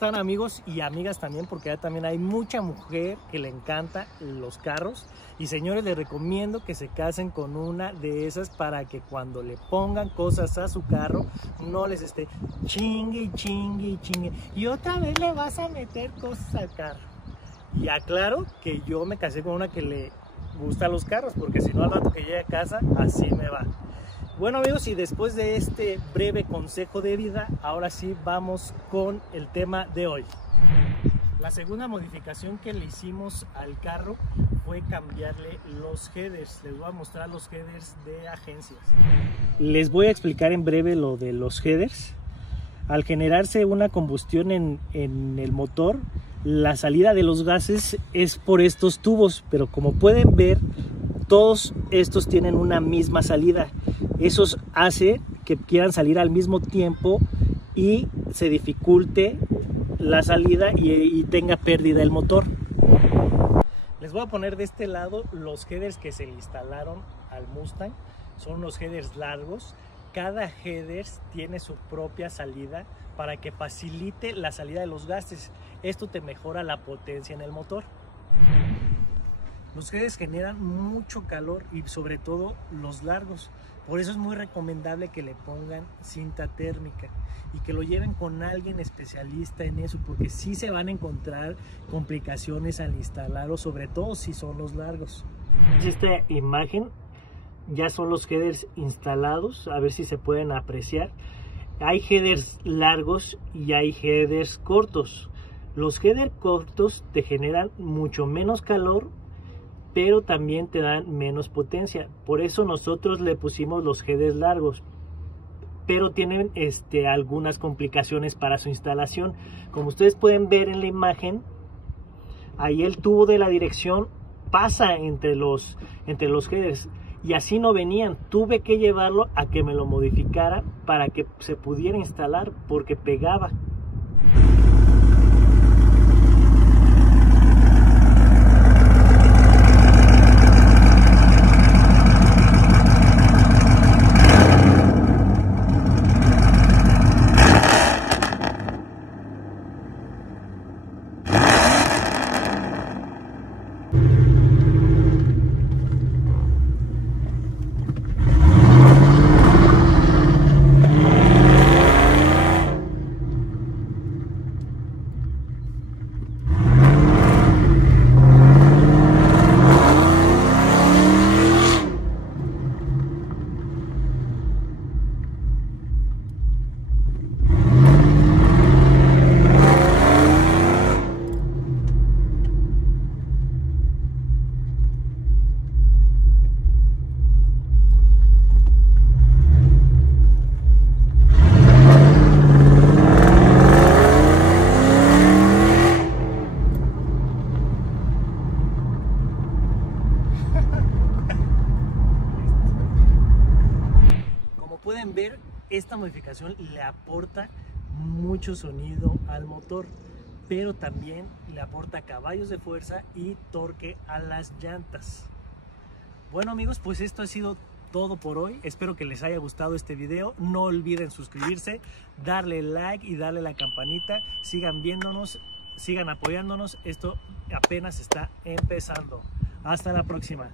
están, amigos y amigas también? Porque ya también hay mucha mujer que le encanta los carros. Y señores, les recomiendo que se casen con una de esas para que cuando le pongan cosas a su carro no les esté chingue, chingue, chingue. Y otra vez le vas a meter cosas al carro. Y aclaro que yo me casé con una que le gustan los carros, porque si no al rato que llegue a casa así me va. Bueno, amigos, y después de este breve consejo de vida, ahora sí vamos con el tema de hoy. La segunda modificación que le hicimos al carro fue cambiarle los headers. Les voy a mostrar los headers de agencias. Les voy a explicar en breve lo de los headers. Al generarse una combustión en el motor, la salida de los gases es por estos tubos, pero como pueden ver, todos estos tienen una misma salida. Eso hace que quieran salir al mismo tiempo y se dificulte la salida y tenga pérdida el motor. Les voy a poner de este lado los headers que se le instalaron al Mustang. Son unos headers largos. Cada header tiene su propia salida para que facilite la salida de los gases. Esto te mejora la potencia en el motor. Los headers generan mucho calor y sobre todo los largos. Por eso es muy recomendable que le pongan cinta térmica y que lo lleven con alguien especialista en eso, porque sí se van a encontrar complicaciones al instalarlo, sobre todo si son los largos. Esta imagen ya son los headers instalados, a ver si se pueden apreciar. Hay headers largos y hay headers cortos. Los headers cortos te generan mucho menos calor, pero también te dan menos potencia. Por eso nosotros le pusimos los headers largos, pero tienen algunas complicaciones para su instalación. Como ustedes pueden ver en la imagen, ahí el tubo de la dirección pasa entre los headers y así no venían. Tuve que llevarlo a que me lo modificara para que se pudiera instalar, porque pegaba. Pueden ver, esta modificación le aporta mucho sonido al motor, pero también le aporta caballos de fuerza y torque a las llantas. Bueno, amigos, pues esto ha sido todo por hoy. Espero que les haya gustado este video. No olviden suscribirse, darle like y darle la campanita. Sigan viéndonos, sigan apoyándonos. Esto apenas está empezando. Hasta la próxima.